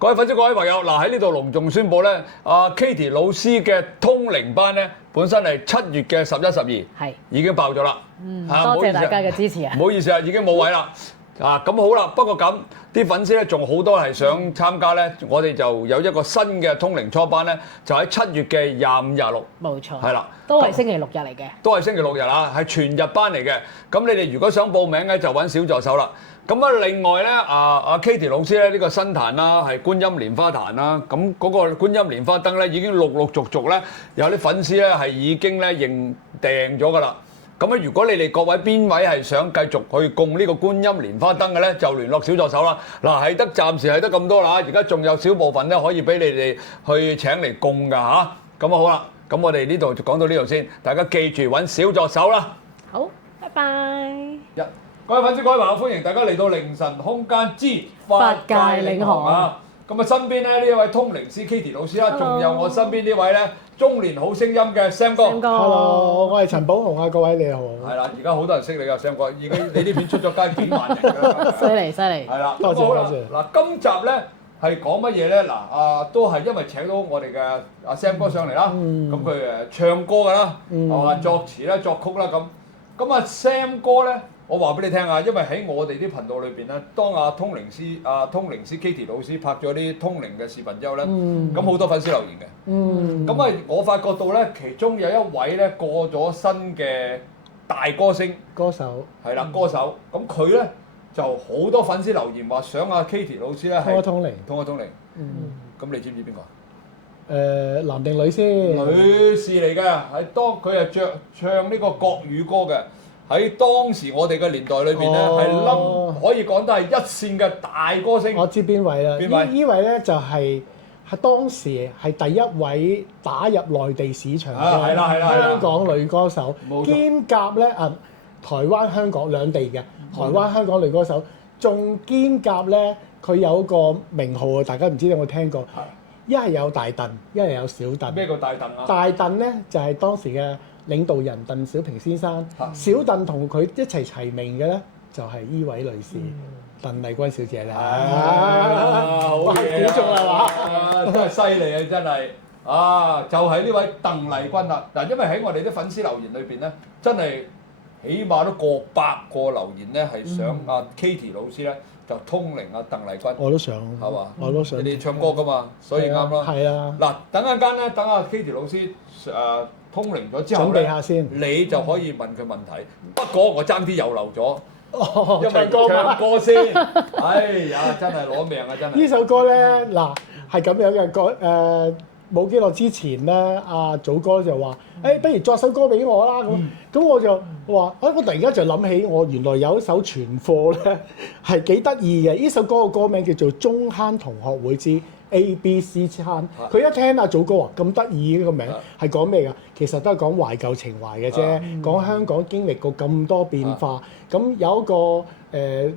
各位粉絲、各位朋友，嗱喺呢度隆重宣佈咧，阿 Katie 老師嘅通靈班咧，本身係7月嘅11、12，係已經爆咗啦。多謝大家嘅支持啊！唔好意思啊，已經冇位啦。啊，咁好啦，不過咁啲粉絲咧仲好多係想參加咧，我哋就有一個新嘅通靈初班咧，就喺7月嘅25、26。冇錯，係啦，都係星期六日嚟嘅。都係星期六日啊，係全日班嚟嘅。咁你哋如果想報名咧，就揾小助手啦。咁啊，另外咧，阿 Katie 老師咧，呢個新壇啦，係觀音蓮花壇啦。咁嗰個觀音蓮花燈咧，已經陸續咧，有啲粉絲咧係已經咧認訂咗㗎啦。咁啊，如果你哋各位邊位係想繼續去供呢個觀音蓮花燈嘅咧，就聯絡小助手啦。嗱，係得暫時係得咁多啦，而家仲有少部分咧可以俾你哋去請嚟供㗎嚇。咁啊好啦，咁我哋呢度就講到呢度先，大家記住揾小助手啦。好，拜拜。各位粉絲、各位朋友，歡迎大家嚟到凌晨空間之法界領航啊！咁啊，身邊咧呢一位通靈師 Katie 老師啦，仲有我身邊呢位咧中年好聲音嘅 Sam 哥。Hello，我係陳寶雄啊，各位你好。係啦，而家好多人識你㗎 Sam 哥，已經你呢片出咗街幾萬人㗎。犀利犀利。係啦，多謝咁好啦多謝。嗱，今集咧係講乜嘢咧？嗱，都係因為請到我哋嘅阿 Sam 哥上嚟啦，咁佢唱歌㗎啦，係嘛，作詞啦、作曲啦咁。咁啊 Sam 哥咧。我話俾你聽啊，因為喺我哋啲頻道裏邊咧，當通靈師 Katie 老師拍咗啲通靈嘅視頻之後咧，咁好多粉絲留言嘅。咁啊，我發覺到咧，其中有一位咧過咗身嘅大歌星歌手係啦，歌手。咁佢咧就好多粉絲留言話想阿 Katie 老師咧係通靈。咁你知唔知邊個？男定女先？女士嚟嘅，係當佢係唱呢個國語歌嘅。喺當時我哋嘅年代裏邊咧，係可以講得係一線嘅大歌星。我知邊位啦？邊位？呢位咧就係當時係第一位打入內地市場嘅香港女歌手，兼夾咧台灣、香港兩地嘅台灣、香港女歌手，仲兼夾咧佢有個名號啊！大家唔知有冇聽過？一係有大鄧，一係有小鄧。咩叫大鄧啊？大鄧咧就係當時嘅領導人鄧小平先生，小鄧同佢一齊名嘅咧，就係依位女士，鄧麗君小姐啦。好嘢估中啦嘛！真係犀利啊！真係就係呢位鄧麗君啦。嗱，因為喺我哋啲粉絲留言裏邊咧，真係起碼都過百個留言咧，係想阿 Katie 老師咧就通靈阿鄧麗君。我都想，係嘛？我都想。你哋唱歌噶嘛，所以啱咯。係啊。嗱，等陣間咧，等阿 Katie 老師通靈咗之後咧，準備下先，你就可以問佢問題。不過我爭啲又漏咗，因為唱歌先。哎呀，真係攞命啊！真係。呢首歌咧，嗱係咁樣嘅，冇幾耐之前咧，阿祖哥就話：不如作首歌俾我啦咁。咁我就話：我突然間就諗起，我原來有一首存貨咧，係幾得意嘅。呢首歌嘅歌名叫做《中坑同學會之 ABC 餐》。佢一聽阿祖哥話咁得意呢個名，係講咩㗎？其實都係講懷舊情懷嘅啫，講香港經歷過咁多變化。咁有一個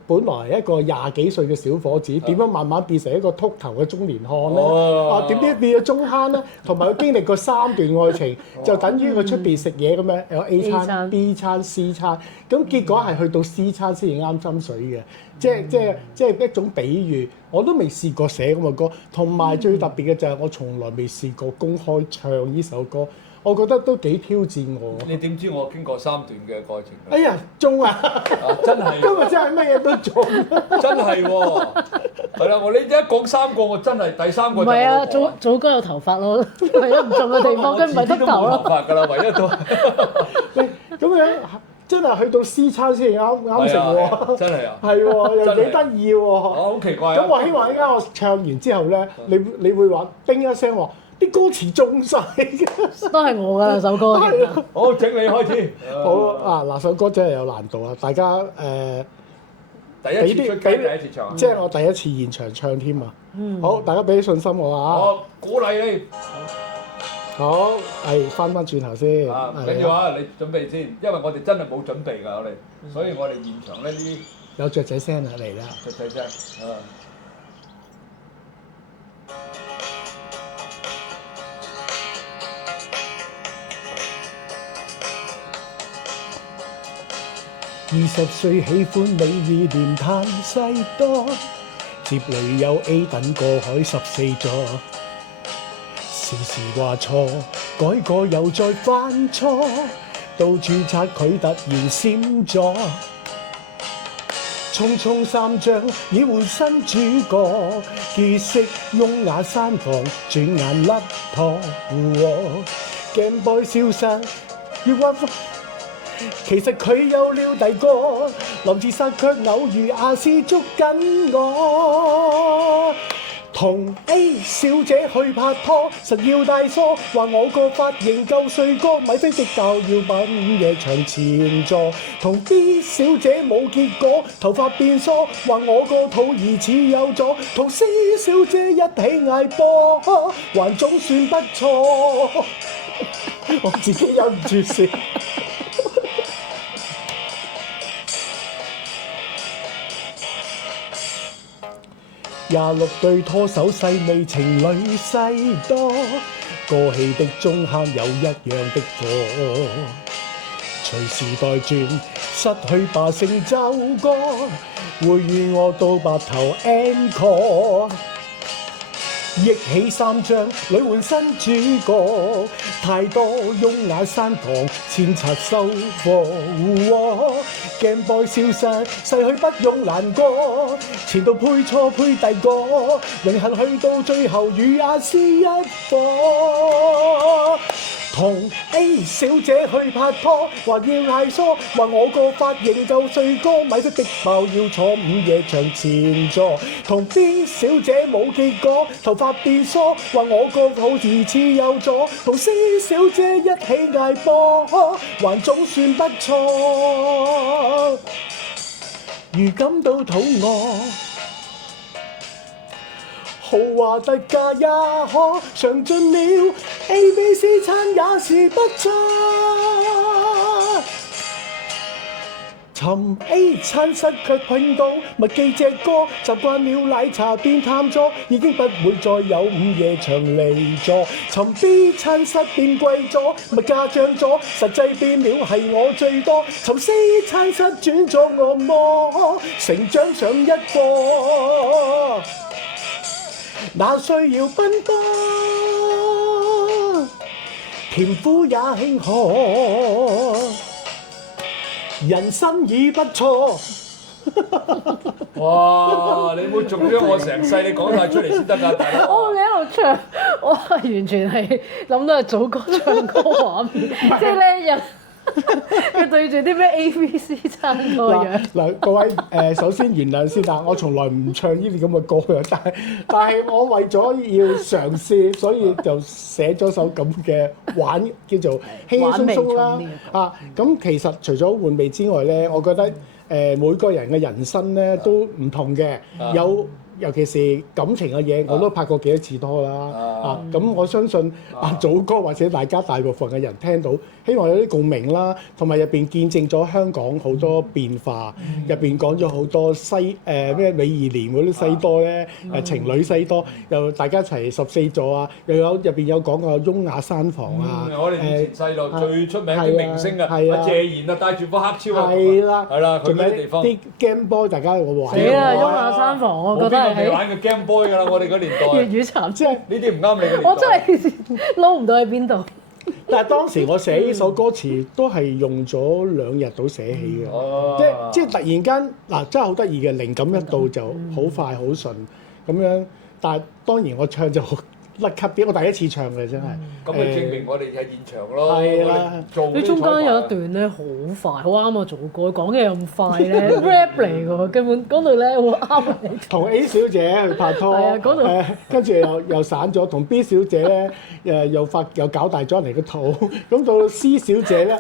本來一個20幾歲嘅小伙子，點樣慢慢變成一個禿頭嘅中年漢咧？點知變咗中坑咧？同埋佢經歷過3段愛情，就等於佢出邊食嘢咁樣，有 A 餐、B 餐、C 餐。咁結果係去到 C 餐先至啱心水嘅，即係一種比喻。我都未試過寫咁嘅歌，同埋最特別嘅就係我從來未試過公開唱呢首歌。我覺得都幾挑戰我。你點知我經過3段嘅愛情？哎呀，中啊！真係。今日真係乜嘢都中。真係喎，係啦！你一講3個，我真係第3個就。唔係啊，祖哥有頭髮咯，唯一唔中嘅地方，跟唔係禿頭咯。頭髮㗎啦，唯一都。咁樣真係去到 C 餐先啱食喎。真係啊。係喎，又幾得意喎。好奇怪。咁我希望依家我唱完之後咧，你會話叮一聲話。啲歌詞中晒，都係我㗎首歌。好，整你開始。好啊！嗱，首歌真係有難度啊！大家第一次出街，第一次唱，即係我第一次現場唱添啊！好，大家俾啲信心我啊！我鼓勵你。好，翻轉頭先。唔緊要啊！你準備先，因為我哋真係冇準備㗎，所以我哋現場呢啲有雀仔聲啊嚟啦！雀仔聲20歲喜歡你已年嘆世多，接女友 A 等過海14座，時時話錯，改過又再犯錯，到註冊佢突然閃咗。匆匆3張已換新主角，結識雍雅山房，轉眼甩拖。Game Boy 消失，要屈服。其實佢有了第個，林志殺卻偶遇亞視捉緊我。同 A 小姐去拍拖，實要大梳，話我個髮型夠帥哥，咪飛的教要品夜場前座。同 B 小姐冇結果，頭髮變梳，話我個肚疑似有咗。同 C 小姐一起嗌波，還總算不錯。我自己忍唔住笑。26對拖手細味情侶西多，過氣的中坑有一樣的火，隨時代轉，失去吧成就歌，會與我到白頭 encore。憶起3張女換新主角，太多雍雅山房千冊收貨。Game Boy 消失，逝去不用難過，前度配錯配第個，榮幸去到最後與亞視一夥。同 A 小姐去拍拖，話要嗌梳，話我個髮型夠帥哥，咪得逼爆要坐午夜場前座。同 B 小姐冇結果，頭髮變梳，話我個肚疑似有咗。同 C 小姐一起嗌波，還總算不錯。如感到肚餓，豪華特價也可嘗盡了 ABC 餐也是不錯。尋 A 餐室卻困到麥記隻歌，習慣了奶茶變淡咗，已經不會再有午夜場離座。尋 B 餐室變貴咗，物價漲咗，實際變了係我最多。尋 C 餐室轉咗按摩，成長上一課。哪需要奔波，甜苦也慶賀，人生已不錯。哇！你唔好仲將我成世你講晒出嚟先得㗎，大佬。你一路唱，我係完全係諗到係祖哥唱歌畫面，即係咧人佢對住啲咩 ABC 餐個樣。嗱，各位首先原諒先啦，我從來唔唱呢啲咁嘅歌嘅，但係我為咗要嘗試，所以就寫咗首咁嘅玩叫做輕輕鬆鬆啦。咁其實除咗換味之外咧，我覺得每個人嘅人生咧都唔同嘅，尤其是感情嘅嘢，我都拍過幾多次拖啦。咁我相信祖哥或者大部分嘅人聽到，希望有啲共鳴啦，同埋入邊見證咗香港好多變化，入邊講咗好多咩美怡蓮嗰啲西多咧，情侶西多，又大家一齊14座啊，又有入邊有講過雍雅山房啊。我哋以前細路最出名啲明星啊，謝賢啊，帶住副黑超啊，係啦，去嗰啲地方。啲 Game Boy 大家有冇玩？死啦！雍雅山房，我覺得係玩嘅 Game Boy 㗎啦，我哋嗰年代。粵語殘，即係呢啲唔啱你嘅年代。我真係撈唔到喺邊度。但係當時我寫呢首歌詞都係用咗2日到寫起嘅，即係突然間真係好得意嘅靈感一到就好快好順咁樣。但係當然我唱就甩級啲，我第一次唱嘅真係。咁咪證明我哋喺現場咯。係啦，你中間有一段咧好快，好啱我做歌，講嘢咁快咧 rap 嚟㗎喎，根本嗰度咧好啱你。同 A 小姐去拍拖，跟住又散咗，同 B 小姐咧又搞大咗人哋個肚，咁到 C 小姐咧。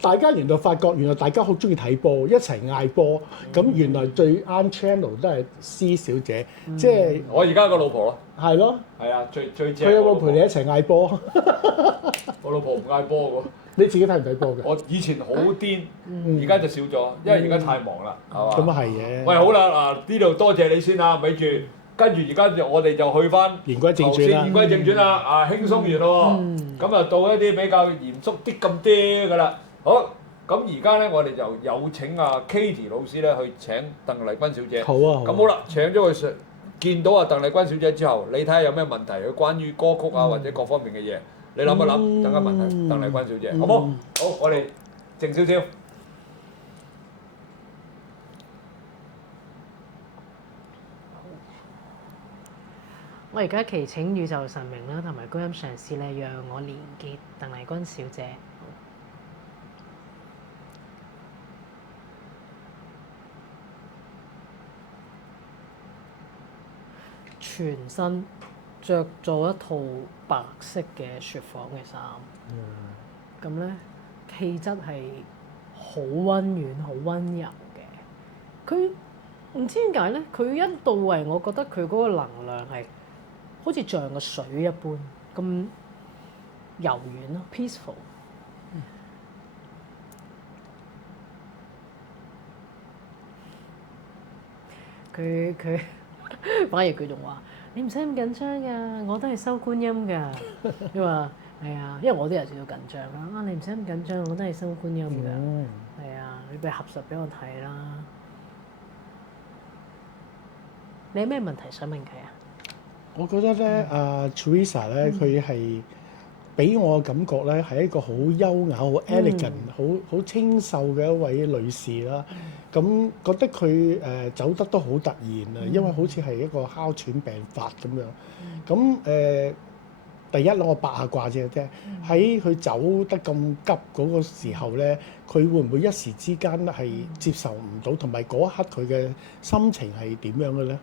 大家原來發覺，原來大家好中意睇波，一齊嗌波。咁原來最啱 channel 都係 C 小姐，即係我而家個老婆咯。係咯，係啊，最正。佢有冇陪你一齊嗌波？我老婆唔嗌波喎。你自己睇唔睇波㗎？我以前好癲，而家就少咗，因為而家太忙啦，係嘛？咁啊係嘅。喂，好啦，呢度多謝你先啊，咪住。跟住而家我哋就去翻言歸正傳啦。言歸正傳啦，輕鬆完咯喎。咁啊到一啲比較嚴肅啲咁啲㗎啦。好，咁而家咧，我哋就有請阿 Katie 老師咧去請鄧麗君小姐。好啊，咁好啦，請咗佢上，見到阿鄧麗君小姐之後，你睇下有咩問題，佢關於歌曲啊或者各方面嘅嘢，你諗一諗，等下問題鄧麗君小姐，好唔好？好，我哋靜少少。我而家祈請宇宙神明啦，同埋觀音上師咧，讓我連結鄧麗君小姐。全身着咗一套白色嘅雪紡嘅衫，咁咧氣質係好溫軟、好溫柔嘅。佢唔知點解咧，佢一到位，我覺得佢嗰個能量係好似像個水一般咁柔軟咯，peaceful。佢反而佢仲話：你唔使咁緊張㗎，我都係收觀音㗎。佢話係啊，因為我都有少少緊張啦。啊，你唔使咁緊張，我都係收觀音㗎。係啊，你俾合實俾我睇啦。你有咩問題想問佢啊？我覺得咧，阿 Teresa 咧，佢係俾我嘅感覺咧，係一個好優雅、好 elegant、好清秀嘅一位女士啦。咁覺得佢走得都好突然啊，因為好似係一個哮喘病發咁樣。咁第一我八下卦啫，喺佢走得咁急嗰個時候咧，佢會唔會一時之間係接受唔到，同埋嗰一刻佢嘅心情係點樣嘅咧？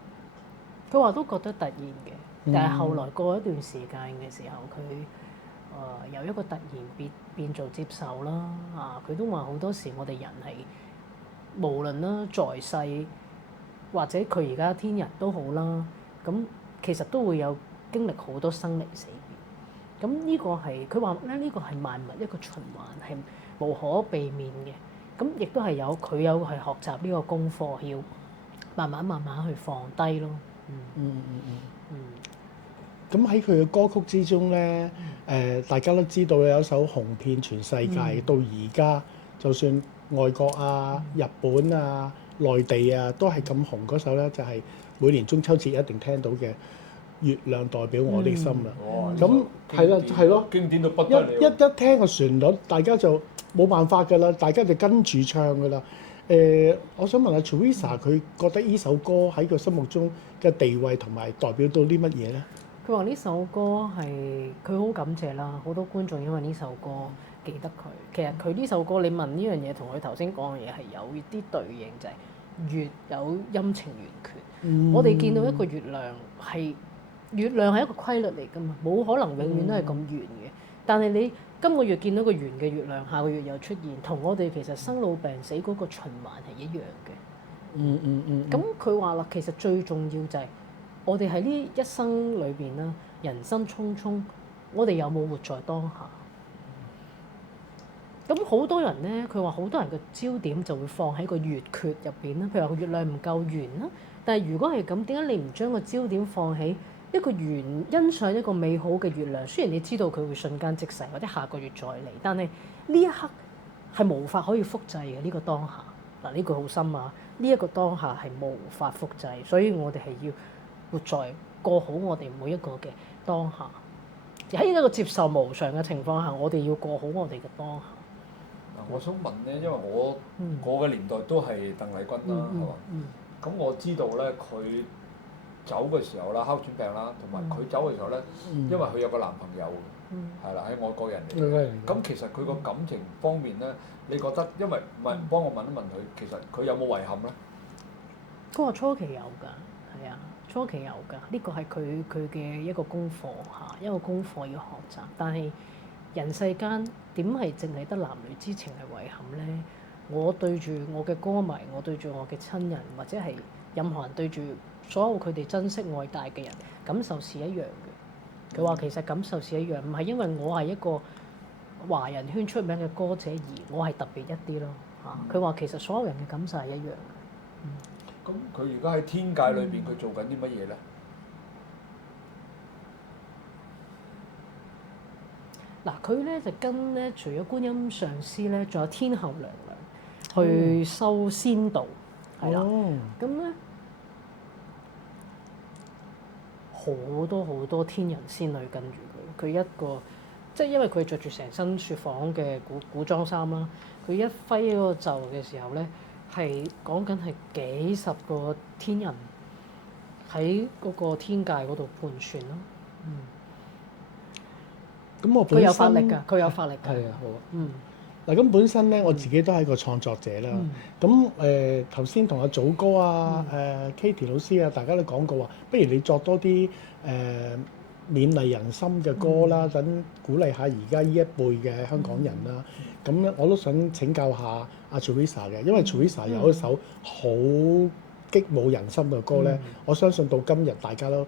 佢話都覺得突然嘅，但係後來過一段時間嘅時候，佢由一個突然變做接受啦。佢都話好多時我哋人係無論啦在世或者佢而家天人都好啦，咁其實都會有經歷好多生離死別。咁呢個係佢話咧，呢個係萬物一個循環，係無可避免嘅。咁亦都係佢有係學習呢個功課，要慢慢去放低咯。咁喺佢嘅歌曲之中咧，大家都知道有一首紅遍全世界，到而家就算外國啊、日本啊、內地啊都係咁紅嗰首咧，就係每年中秋節一定聽到嘅《月亮代表我的心》啦。咁係啦，係咯，經典到不得了。一聽個旋律，大家就冇辦法㗎啦，大家就跟住唱㗎啦。我想問下 Teresa，佢覺得呢首歌喺佢心目中嘅地位同埋代表到啲乜嘢咧？佢話呢首歌係佢好感謝啦，好多觀眾因為呢首歌記得佢。其實佢呢首歌，你問呢樣嘢同佢頭先講嘅嘢係有啲對應，就係月有陰晴圓缺。我哋見到一個月亮係一個規律嚟㗎嘛，冇可能永遠都係咁圓嘅。但係你今個月見到個圓嘅月亮，下個月又出現，同我哋其實生老病死嗰個循環係一樣嘅。咁佢話啦，其實最重要就係我哋喺呢一生裏邊啦，人生匆匆，我哋有冇活在當下？咁好多人咧，佢話好多人嘅焦點就會放喺個月缺入邊啦。譬如話個月亮唔夠圓啦，但係如果係咁，點解你唔將個焦點放喺一個圓，欣賞一個美好嘅月亮？雖然你知道佢會瞬間即逝，或者下個月再嚟，但係呢一刻係無法可以複製嘅呢個當下。嗱，呢句好深啊！呢一個當下係無法複製，所以我哋係要活在過好我哋每一個嘅當下。喺一個接受無常嘅情況下，我哋要過好我哋嘅當下。我想問咧，因為我嘅年代都係鄧麗君啦，係嘛？咁我知道咧，佢走嘅時候啦，哮喘病啦，同埋佢走嘅時候咧，因為佢有個男朋友，係啦，係外國人嚟嘅。咁其實佢個感情方面咧，你覺得？因為唔係幫我問一問佢，其實佢有冇遺憾咧？佢話初期有㗎，係啊，初期有㗎。呢個係佢嘅一個功課嚇，一個功課要學習。但係人世間點係淨係得男女之情係遺憾咧？我對住我嘅歌迷，我對住我嘅親人，或者係任何人對住所有佢哋珍惜愛戴嘅人，感受是一樣嘅。佢話其實感受是一樣，唔係因為我係一個華人圈出名嘅歌者而我係特別一啲咯嚇。佢話其實所有人嘅感受係一樣嘅。咁佢而家喺天界裏邊，佢做緊啲乜嘢咧？嗱，佢咧就跟咧，除咗觀音上師咧，仲有天后娘娘去修仙道，係啦。咁咧好多好多天人仙女跟住佢，佢一個即係因為佢着住成身雪紡嘅古裝衫啦，佢一揮嗰個袖嘅時候咧，係講緊係幾十個天人喺嗰個天界嗰度盤旋咯。咁我佢有法力㗎，佢有法力㗎。係啊，好啊。嗱，咁本身咧，我自己都係一個創作者啦。咁頭先同阿祖哥啊、Katie 老師啊，大家都講過話，不如你作多啲勉勵人心嘅歌啦，等鼓勵下而家呢一輩嘅香港人啦。咁咧，我都想請教下阿 Teresa 嘅，因為 Teresa 有一首好激舞人心嘅歌咧，我相信到今日大家都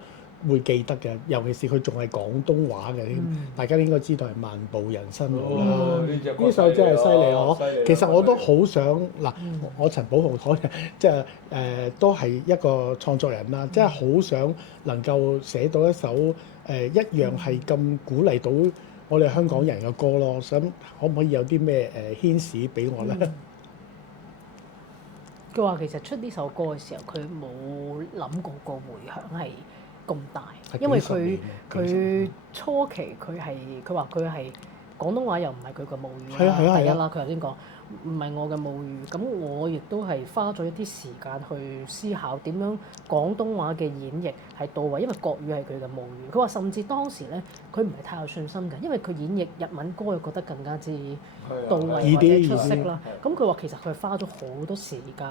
會記得嘅，尤其是佢仲係廣東話嘅添，大家應該知道係《漫步人生路》啦。呢首真係犀利嗬！其實我都好想嗱，我陳寶鴻可能即係都係一個創作人啦，即係好想能夠寫到一首一樣係咁鼓勵到我哋香港人嘅歌咯。想可唔可以有啲咩牽使俾我咧？佢話其實出呢首歌嘅時候，佢冇諗過個迴響係咁大，因為佢初期佢話佢係廣東話又唔係佢個母語啦，第一啦，佢頭先講唔係我嘅母語，咁我亦都係花咗一啲時間去思考點樣廣東話嘅演繹係到位，因為國語係佢嘅母語。佢話甚至當時咧，佢唔係太有信心嘅，因為佢演繹日文歌，又覺得更加之到位或者出色啦。咁佢話其實佢係花咗好多時間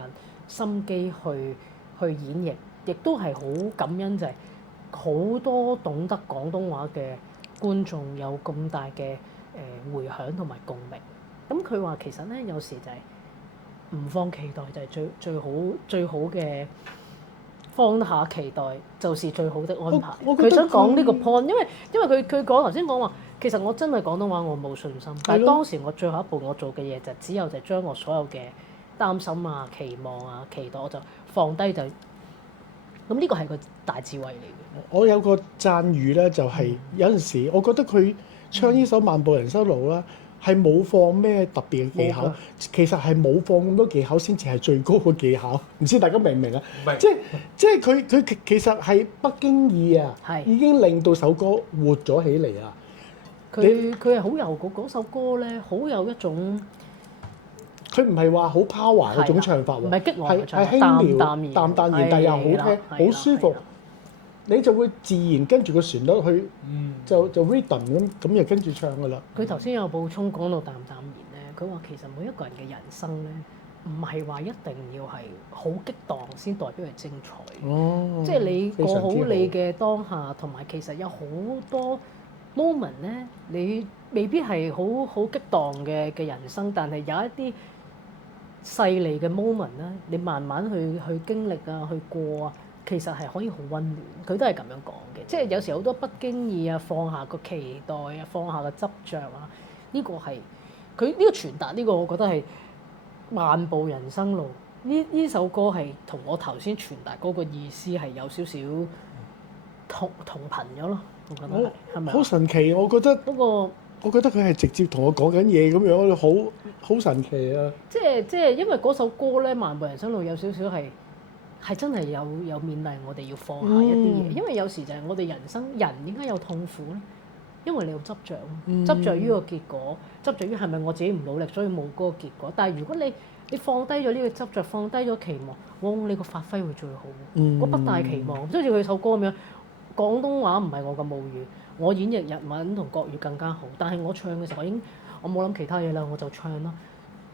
心機去演繹，亦都係好感恩就係好多懂得廣東話嘅觀眾有咁大嘅迴響同埋共鳴。咁佢話其實咧有時就係唔放期待就係最好嘅，放下期待就是最好的安排。佢想講呢個 point，因為佢講頭先講話，其實我真係廣東話我冇信心，但係當時我最後一步我做嘅嘢就只有就將我所有嘅擔心啊、期望啊、期待我就放低就，咁呢個係個大智慧嚟嘅。我有個讚譽咧，就係有陣時我覺得佢唱呢首《漫步人生路》啦。係冇放咩特別嘅技巧，其實係冇放咁多技巧先至係最高嘅技巧。唔知大家明唔明啊？即係佢其實係不經意啊，已經令到首歌活咗起嚟啊！佢係好有嗰首歌咧，好有一種，佢唔係話好 power 嗰種唱法喎，唔係激昂嘅唱法，係輕描淡淡然，但又好聽，好舒服。你就會自然跟住個旋律去，就 rhythm 咁又跟住唱㗎啦。佢頭先有補充講到淡淡然咧，佢話其實每一個人嘅人生咧，唔係話一定要係好激盪先代表係精彩。即係你過好你嘅當下，同埋其實有好多 moment 咧，你未必係好激盪嘅人生，但係有一啲細膩嘅 moment 咧，你慢慢去經歷啊，去過啊。其實係可以好溫暖，佢都係咁樣講嘅。即係有時好多不經意啊，放下個期待啊，放下個執着啊，呢個係佢呢個傳達。呢個我覺得係漫步人生路。呢首歌係同我頭先傳達嗰個意思係有少少同頻咗咯。我覺得係咪？好神奇，我覺得嗰個，我覺得佢係直接同我講緊嘢咁樣，好神奇啊！即係因為嗰首歌咧，《漫步人生路》有少少係真係有勉勵我哋要放下一啲嘢，因為有時就係我哋人點解有痛苦咧？因為你有執着，執着於個結果，執着於係咪我自己唔努力，所以冇嗰個結果。但係如果你放低咗呢個執着，放低咗期望，往往你個發揮會最好。我不帶期望，即好似佢首歌咁樣，廣東話唔係我嘅母語，我演繹日文同國語更加好。但係我唱嘅時候，我冇諗其他嘢啦，我就唱啦。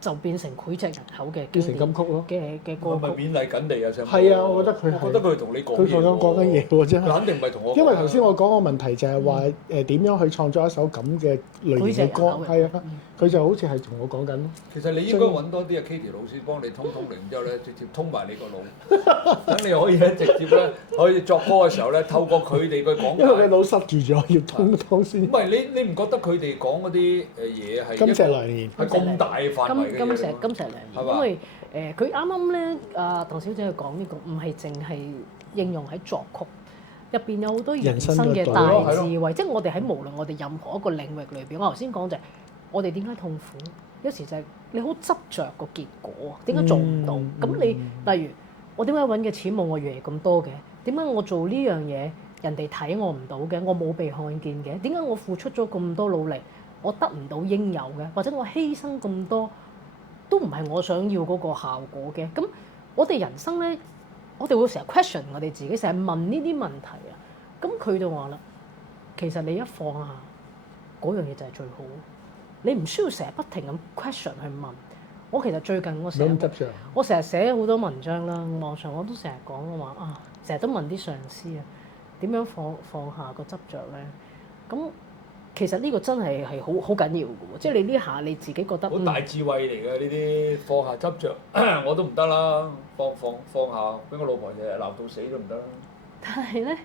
就變成膾炙人口嘅變成金曲咯嘅歌曲。咪勉勵緊你啊！上係啊，我覺得佢同你講佢同我講緊嘢喎，真係。佢肯定唔係同我講。因為頭先我講個問題就係話點樣去創作一首咁嘅類型嘅歌，係啊，佢就好似係同我講緊咯。其實你應該揾多啲啊 Katie 老師幫你通靈之後咧，直接通埋你個腦，等你可以咧直接咧可以作歌嘅時候咧，透過佢哋嘅講解。因為佢腦塞住咗，要通先。唔係你唔覺得佢哋講嗰啲嘢係金石良言係咁大範圍嘅嘢？金石良言，因為佢啱啱咧，鄧小姐去講呢個唔係淨係應用喺作曲，入邊有好多人人生嘅生嘅道大理智慧，即係我哋喺無論我哋任何一個領域裏邊，我頭先講就係我哋點解痛苦，有時就係你好執着個結果，點解做唔到？咁你例如我點解揾嘅錢冇我預期咁多嘅？點解我做呢樣嘢人哋睇我唔到嘅？我冇被看見嘅？點解我付出咗咁多努力，我得唔到應有嘅？或者我犧牲咁多都唔係我想要嗰個效果嘅？咁我哋人生咧，我哋會成日 question 我哋自己，成日問呢啲問題啊。咁佢就話啦，其實你一放下嗰樣嘢就係最好，你唔需要成日不停咁 question 去問。我其實最近我成日寫好多文章啦，網上我都成日講我話啊，成日都問啲上司啊，點樣放下個執着咧？咁其實呢個真係好緊要嘅喎，即係你呢下你自己覺得好大智慧嚟嘅呢啲，放下執着，我都唔得啦，放下，俾我老婆日日鬧到死都唔得啦。但係咧，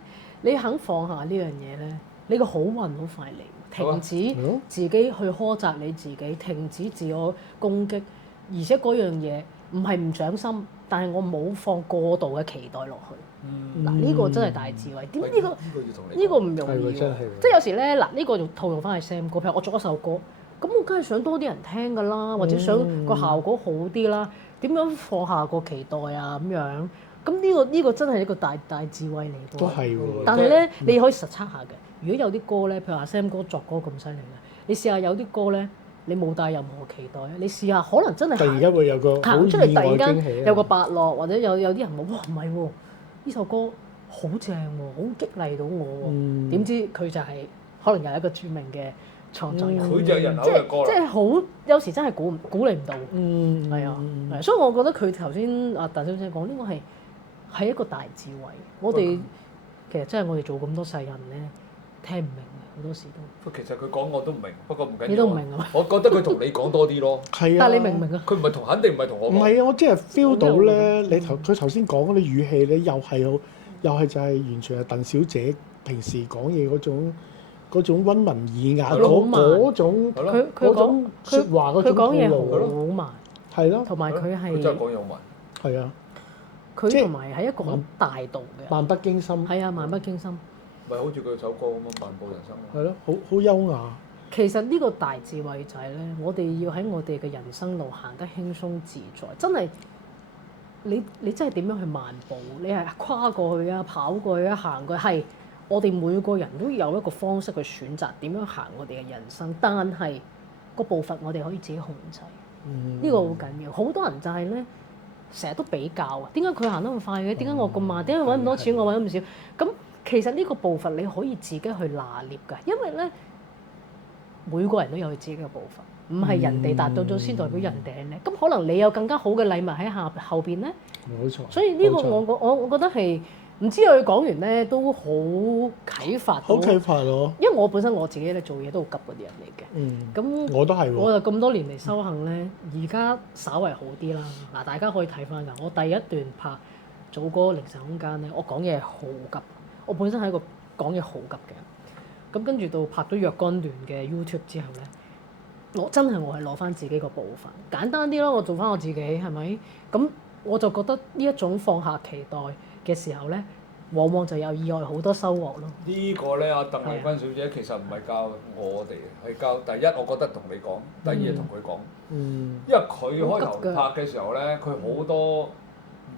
你肯放下呢樣嘢咧，你個好運好快嚟，停止自己去苛責你自己，停止自我攻擊。而且嗰樣嘢唔係唔長心，但係我冇放過度嘅期待落去。嗱，呢個真係大智慧。點呢個呢個唔容易喎？即係有時咧，嗱，呢個就套用翻去 Sam 歌，譬如我作一首歌，咁我梗係想多啲人聽㗎啦，或者想個效果好啲啦。點樣放下個期待啊？咁樣咁呢個真係一個大智慧嚟㗎。都係喎。但係咧，你可以實測下嘅。如果有啲歌咧，譬如阿 Sam 哥作歌咁犀利嘅，你試下有啲歌咧。你冇帶任何期待，你試下可能真係突然間會有個行出嚟，突然間有個伯樂，或者有啲人話：哇，唔係喎，呢首歌好正喎，好激勵到我喎。點知佢就係可能又係一個著名嘅創作人，佢就係人口嘅歌啦。即係好有時真係鼓勵唔到。係啊，所以我覺得佢頭先阿鄧小姐講呢個係一個大智慧。我哋其實真係我哋做咁多世人咧，聽唔明。好多時都，其實佢講我都唔明，不過唔緊要。你都唔明啊？我覺得佢同你講多啲咯。係啊。但係你明唔明啊？佢唔係肯定唔係同我講。唔係啊！我真係 feel 到咧，佢頭先講嗰啲語氣咧，又係就係完全係鄧小姐平時講嘢嗰種溫文爾雅嗰種説話嗰種佢講嘢好慢。係咯。同埋佢係。佢真係講嘢好慢。係啊。佢同埋係一個好大度嘅。漫不經心。係啊，漫不經心。咪好似佢首歌咁樣漫步人生咯。係咯，好優雅。其實呢個大智慧就係咧，我哋要喺我哋嘅人生路行得輕鬆自在。真係你真係點樣去漫步？你係跨過去啊，跑過去啊，行過去。係我哋每個人都有一個方式去選擇點樣行我哋嘅人生，但係個步伐我哋可以自己控制。呢個好緊要。好多人就係咧，成日都比較啊。點解佢行得咁快嘅？點解我咁慢？點解揾咁多錢我揾咁少？咁其實呢個步伐你可以自己去拿捏㗎，因為咧每個人都有佢自己嘅步伐，唔係人哋達到咗先代表人哋係叻。咁可能你有更加好嘅禮物喺後邊咧。冇錯。所以呢個我覺得係唔知佢講完咧都好啟發。好啟發咯。因為我本身我自己咧做嘢都好急嗰啲人嚟嘅。咁我都係喎。我就咁多年嚟修行咧，而家稍為好啲啦。嗱，大家可以睇翻㗎。我第一段拍祖哥凌晨空間咧，我講嘢好急。我本身係一個講嘢好急嘅，咁跟住到拍咗若干段嘅 YouTube 之後咧，我係攞翻自己個部分，簡單啲咯，我做翻我自己係咪？咁我就覺得呢一種放下期待嘅時候咧，往往就有意外好多收穫咯。呢個咧，阿鄧麗君小姐其實唔係教我哋，係教第一，我覺得同你講；第二係同佢講。因為佢開頭拍嘅時候咧，佢好多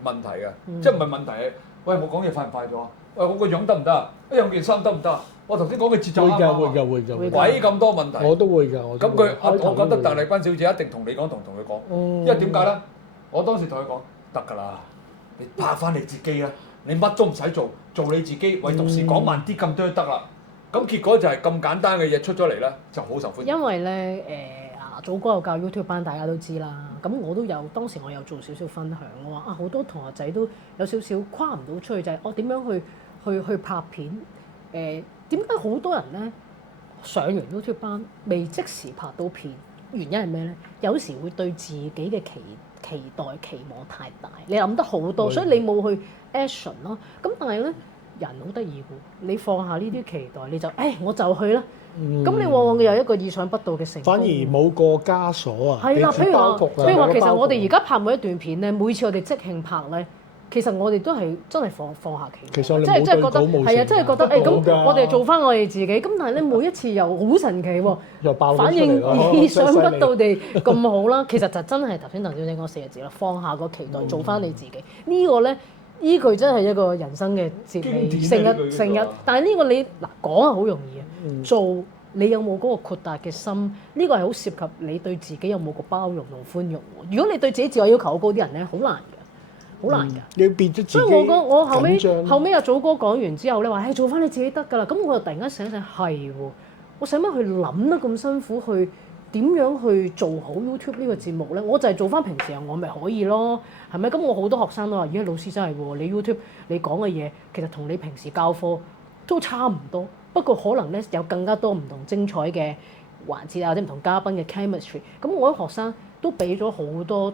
問題嘅，即係唔係問題係，喂，我講嘢快唔快咗啊？喂，我個樣得唔得啊？有件衫得唔得啊？我頭先講嘅節奏啱唔啱啊？會鬼咁多問題。我都會㗎。咁我覺得鄧麗君小姐一定同你講同佢講，因為點解咧？我當時同佢講得㗎啦，你拍翻你自己啦，你乜都唔使做，做你自己，唯獨是講慢啲咁多都得啦。咁結果就係咁簡單嘅嘢出咗嚟咧，就好受歡迎。因為咧祖哥有教 YouTube 班，大家都知啦。咁我都有當時我有做少少分享，我話好多同學仔都有少少跨唔到出去，就係我點樣去拍片？點解好多人咧上完 YouTube 班未即時拍到片？原因係咩咧？有時會對自己嘅期待期望太大，你諗得好多，所以你冇去 action 咯。咁但係咧，人好得意嘅，你放下呢啲期待，你就我就去啦。咁你往往有一個意想不到嘅成功。反而冇過枷鎖啊！係啦，譬如話，其其實我哋而家拍每一段片咧，每次我哋即興拍咧，其實我哋都係真係放下棋，其實我哋即係覺得冇係啊，即係覺得誒咁，冇㗎我哋做翻我哋自己。咁但係咧，每一次又好神奇喎，又爆咗反應出嚟咯意想不到地咁好啦。其實就真係頭先鄧小姐講4個字啦，放下個期待，做翻你自己。呢個咧，呢句真係一個人生嘅哲理，成日。但係呢個你嗱講係好容易啊，做你有冇嗰個豁達嘅心？呢個係好涉及你對自己有冇個包容同寬容。如果你對自己自我要求好高啲人咧，好難嘅。好難㗎，你要變咗自己。所以我後尾阿祖哥講完之後咧，話做翻你自己得㗎啦。咁我就突然間醒係喎，我使乜去諗得咁辛苦去點樣去做好 YouTube 呢個節目咧？我就係做翻平時我咪可以咯，係咪？咁我好多學生都話：咦，老師真係喎，你 YouTube 你講嘅嘢其實同你平時教課都差唔多，不過可能咧有更加多唔同精彩嘅環節啊，或者唔同嘉賓嘅 chemistry。咁我啲學生都俾咗好多。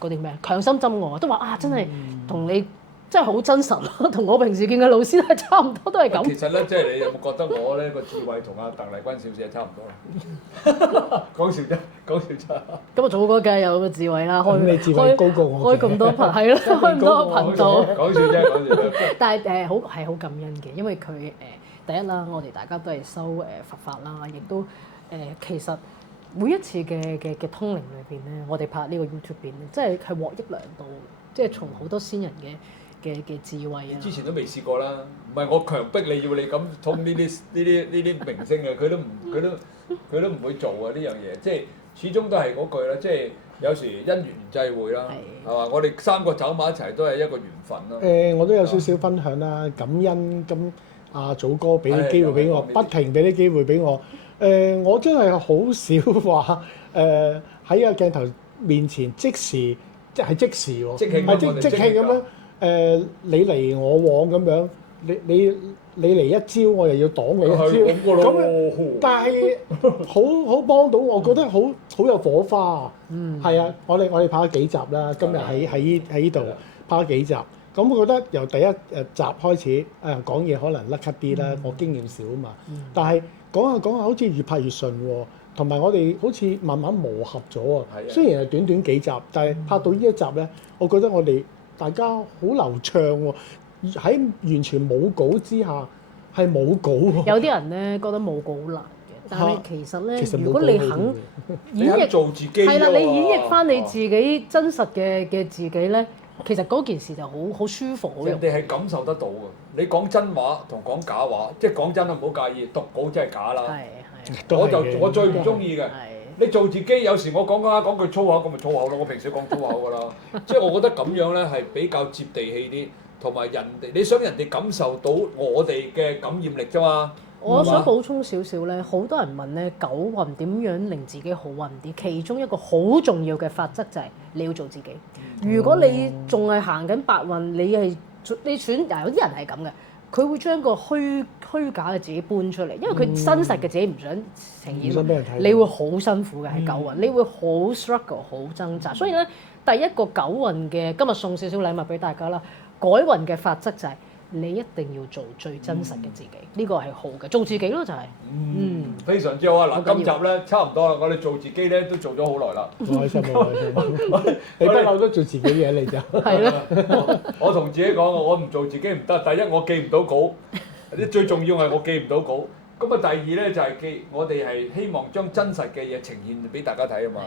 嗰啲咩強心針我都話啊，真係同你真係好真實咯，同我平時見嘅老師都係差唔多，都係咁。其實咧，即係你有冇覺得我咧個智慧同阿鄧麗君小姐差唔多？講笑啫，講笑啫。咁啊，祖哥梗係有個智慧啦，你智慧高過我，開咁多頻係咯，開咁多頻道。講笑啫，講笑啫。但係好感恩嘅，因為佢第一啦，我哋大家都係修佛法啦，亦都其實。每一次嘅通靈裏邊咧，我哋拍呢個 YouTube 片咧，真係獲益良多，即係從好多先人嘅智慧啊！之前都未試過啦，唔係我強迫你要你咁通呢啲明星嘅，佢都唔會做啊呢樣嘢，即係始終都係嗰句啦，即係有時因緣際會啦，係嘛？我哋3個走埋一齊都係一個緣分咯。我都有少少分享啦，感恩咁阿祖哥俾啲機會俾我，不停俾啲機會俾我。我真係好少話喺個鏡頭面前即時，即時喎，即興咁樣你嚟我往咁樣，你嚟一招，我又要擋你一招，咁但係好幫到我，覺得好有火花啊！係啊，我哋拍咗幾集啦，今日喺呢度拍咗幾集，咁我覺得由第一集開始講嘢可能甩咳啲啦，我經驗少啊嘛，但係。講下講下，好似越拍越順喎，同埋我哋好似慢慢磨合咗啊。雖然係短短幾集，但係拍到呢一集咧，我覺得我哋大家好流暢喎。喺完全冇稿之下，係冇稿喎。有啲人咧覺得冇稿好難嘅，但係其實咧，如果你肯演繹做自己，係啦，你演繹翻你自己真實嘅自己咧。其實嗰件事就好舒服，好人哋係感受得到㗎。你講真話同講假話，即係講真啦，唔好介意，讀稿真係假啦。我最唔中意嘅。你做自己，有時我講句粗口，咁咪粗口咯。我平時講粗口㗎啦。即係我覺得咁樣咧係比較接地氣啲，同埋人哋你想人哋感受到我哋嘅感染力啫嘛。我想補充少少咧，好多人問咧九運點樣令自己好運啲？其中一個好重要嘅法則就係你要做自己。如果你仲係行緊白運，你選有啲人係咁嘅，佢會將個虛假嘅自己搬出嚟，因為佢真實嘅自己唔想呈現，你會好辛苦嘅喺九運，你會好 struggle 好掙扎。所以咧，第一個九運嘅今日送少少禮物俾大家啦，改運嘅法則就係。你一定要做最真實嘅自己，呢個係好嘅，做自己咯就係。非常之好啊！嗱，今集咧差唔多啦，我哋做自己咧都做咗好耐啦。開心啊！你不嬲都做自己嘢你就。係咯。我同自己講，我唔做自己唔得。第一，我記唔到稿；最重要係我記唔到稿。咁啊，第二咧就係我哋係希望將真實嘅嘢呈現俾大家睇啊嘛。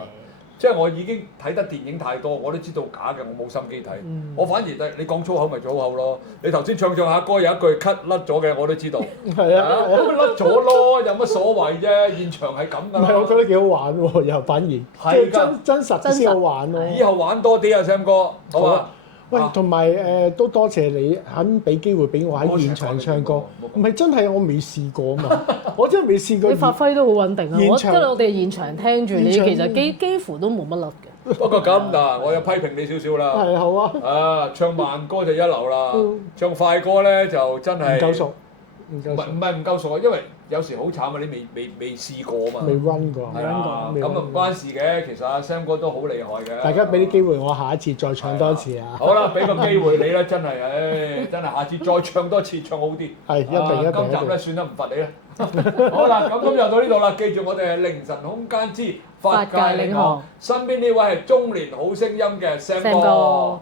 即係我已經睇得電影太多，我都知道假嘅，我冇心機睇。我反而你講粗口咪粗口咯。你頭先唱下歌有一句 cut 甩咗嘅，我都知道。係啊，咁咪甩咗咯，有乜所謂啫？現場係咁㗎。唔係，我覺得幾好玩喎，又反而即係真實先好玩咯。以後玩多啲啊，Sam 哥，好嘛？喂，同埋都多謝你肯俾機會俾我喺現場唱歌，唔係真係我未試過啊嘛，我真係未試過。你發揮都好穩定啊！我哋現場聽住你，其實幾乎都冇乜甩嘅。不過咁嗱，我又批評你少少啦。係好啊。唱慢歌就一流啦，唱快歌咧就真係唔夠熟。唔係唔夠熟啊，因為有時好慘啊！你未試過啊嘛，未 run 過，係啊，咁啊唔關事嘅。其實阿 Sam 哥都好厲害嘅。大家俾啲機會我下一次再唱多次啊！好啦，俾個機會你啦，真係，真係下次再唱多次唱好啲。係一定。今集咧算啦，唔罰你啦。好啦，咁就到呢度啦。記住我哋係凌晨空間之法界領航，身邊呢位係中年好聲音嘅 Sam 哥。